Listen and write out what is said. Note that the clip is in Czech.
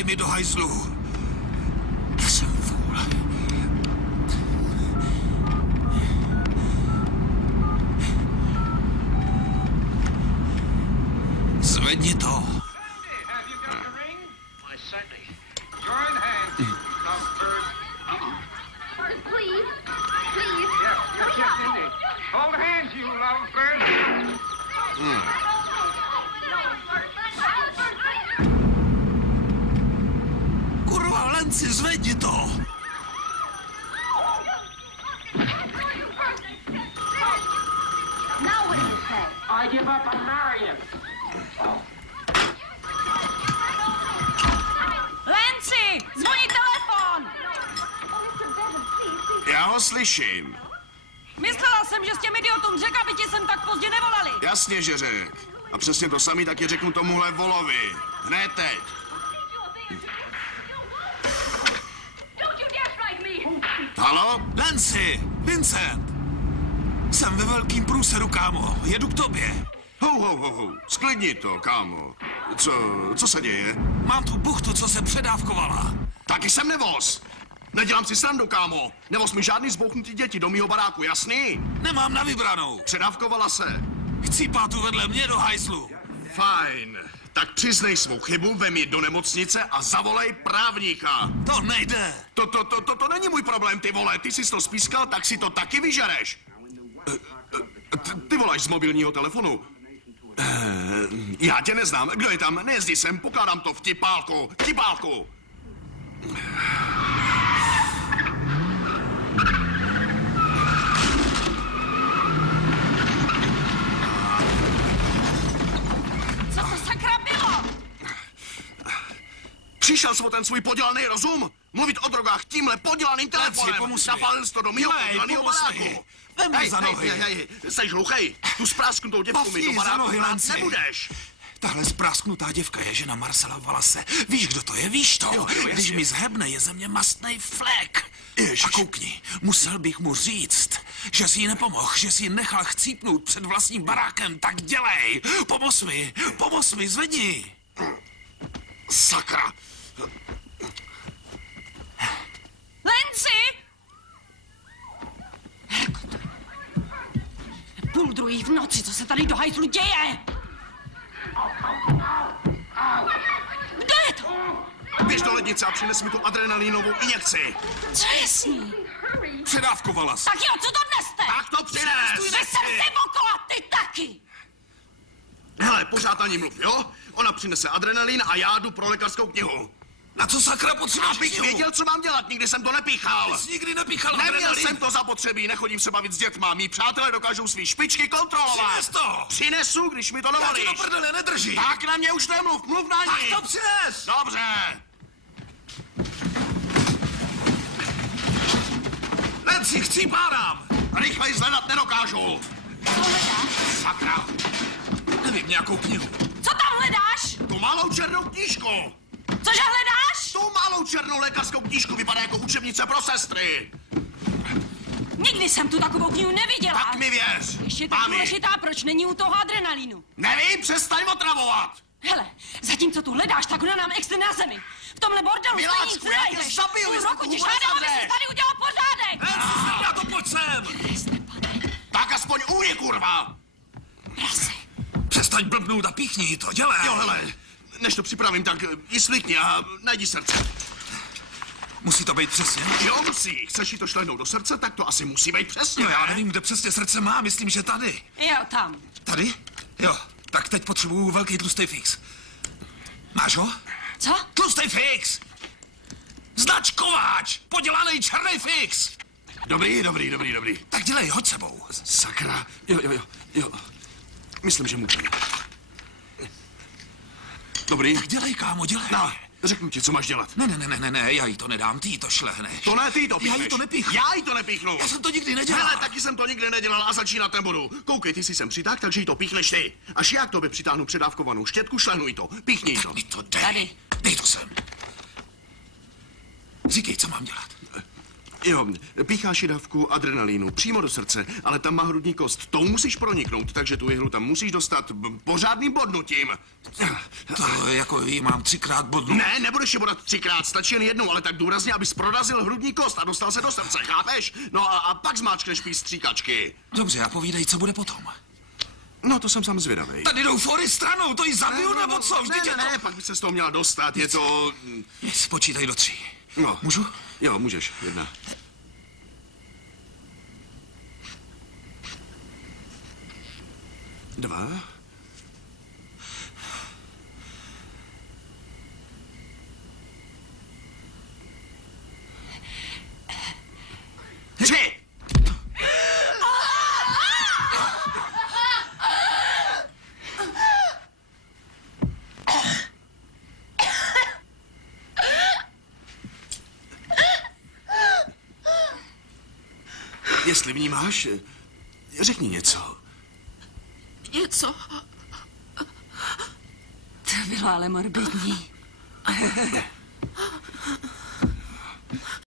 Dej mi do hajzlu. Jsem vůl. Zvedni to. Hold hands, you lovebirds. Kurva, Lenci, zvedni to. I give up on Marion. Lenci, zvoní telefon! Já ho slyším. Myslela jsem, že s těm idiotům řekl, aby ti sem tak pozdě nevolali. Jasně, že řek. A přesně to samý taky řeknu tomuhle volovi. Hned teď. Halo? Nancy, Vincent. Jsem ve velkým průseru, kámo. Jedu k tobě. Hou. Sklidni to, kámo. Co se děje? Mám tu buchtu, co se předávkovala. Taky jsem nevoz. Nedělám si srandu, kámo. Nevoz mi žádný zbouchnutý děti do mýho baráku, jasný? Nemám na vybranou. Předávkovala se. Chcípá tu vedle mě do hajzlu. Fajn. Tak přiznej svou chybu, vem ji do nemocnice a zavolej právníka. To nejde. To není můj problém, ty vole. Ty jsi to spískal, tak si to taky vyžereš. Ty voláš z mobilního telefonu. Já tě neznám. Kdo je tam? Nejezdí sem, pokládám to v tipálku. Tipálku. Co to sakra bylo? Přišel jsi o ten svůj podělaný rozum? Mluvit o drogách tímhle podělaným telefonem. Pomoz mi. Zapálil jsi to do mýho podělaného baráku. Vem mě za nohy. Hej, jsi hluchej. Tu sprásknutou děvku mi do baráku hrát nebudeš. Tahle sprásknutá děvka je žena Marcela Valase. Víš, kdo to je? Víš to? Jo, Když jasně. mi zhebne, je ze mě mastnej flek. Ježiš. A koukni, musel bych mu říct, že si jí nepomohl, že si ji nechal chcípnout před vlastním barákem. Tak dělej! Pomoz mi, zvedni! Sakra. Lenci! Půl druhý v noci, co se tady do hajzlu děje? Kdo je to? Běž do lednice a přines mi tu adrenalínovou injekci. Co je s ní? Předávkovala se. Tak jo, co to dneste? Tak to přines. Vy jsem si okolo, ty taky! Hele, pořád ani mluv, jo? Ona přinese adrenalin a já jdu pro lékařskou knihu. Na co sakra potřebuješ Abych knihu? věděl, co mám dělat, nikdy jsem to nepíchal. Jsi nikdy nepíchal Neměl adrenalin? jsem to zapotřebí, nechodím se bavit s dětma. Mí přátelé dokážou svý špičky kontrolovat. Přines to! Přinesu, když mi to Já tě dovolíš. do prdele nedrží. Tak na mě už nemluv, mluv na ní. Tak to přines! Dobře. Lenci, chcípánám! Rychlej zhledat nedokážu. Co hledáš? Sakra. Nevím, nějakou knihu. Co tam hledáš? Tu malou černou knížku. Cože hledáš? Tu malou černou lékařskou knížku vypadá jako učebnice pro sestry. Nikdy jsem tu takovou knihu neviděla. Tak mi věř. Ještě tak Mami. důležitá, proč není u toho adrenalínu? Nevím, přestaň otravovat. Hele, zatímco tu hledáš, tak ona nám extra na zemi. V tomhle bordelu Miláčku, stejně nic já tě nenajdeš. zabiju, Půl jestli roku to tě vůbec žádám, aby zavřeš. si tady udělal pořádek. Lenci, na to pojď sem! Tak aspoň ujdi, kurva. Prase. Přestaň blbnout a píchni to, dělej! Jo, hele, než to připravím, tak ji slíkni a najdi srdce. Musí to být přesně. Jo, musí. Chceš jí to šlehnout do srdce, tak to asi musí být přesně, No já ne? nevím, kde přesně srdce má, myslím, že tady. Jo, tam. Tady? Jo, tak teď potřebuju velký tlustý fix. Máš ho? Co? Tlustý fix! Značkováč! Podělaný černý fix! Dobrý. Tak dělej, hoď sebou. Sakra. Jo. Myslím, že můžu. Dobrý. Tak dělej, kámo, dělej. No, řeknu ti, co máš dělat. Ne, já jí to nedám, ty jí to šlehneš. To ne, ty to píchneš. Já jí to nepíchnu. Já jí to nepíchnu. Já jsem to nikdy nedělal. Hele, taky jsem to nikdy nedělal a začínat nebudu. Koukej, ty si sem přitáhl, takže jí to píchneš ty. Až já k tobě přitáhnu předávkovanou štětku, šlehnuj to. Píchni jí to. Tak mi to dej. Tady. Dej to sem. Říkej, co mám dělat. Jo, pícháš dávku adrenalínu přímo do srdce, ale tam má hrudní kost. Tou musíš proniknout, takže tu jehlu tam musíš dostat pořádným bodnutím. To jako jí mám 3krát bodnout. Ne, nebudeš je bodat 3krát, stačí jen jednou, ale tak důrazně, abys prorazil hrudní kost a dostal se do srdce, chápeš? No a pak zmáčkneš pístříkačky. Dobře, a povídej, co bude potom. No, to jsem sám zvědavej. Tady jdou fory stranou, to jí zabiju nebo co? Vždyť je to... Ne, pak by se z toho měla dostat, je to... Spočítaj do 3. No. Můžu? Jo, můžeš, 1. Dva. 3. Jestli vnímáš, řekni něco. Něco? To bylo ale morbidní.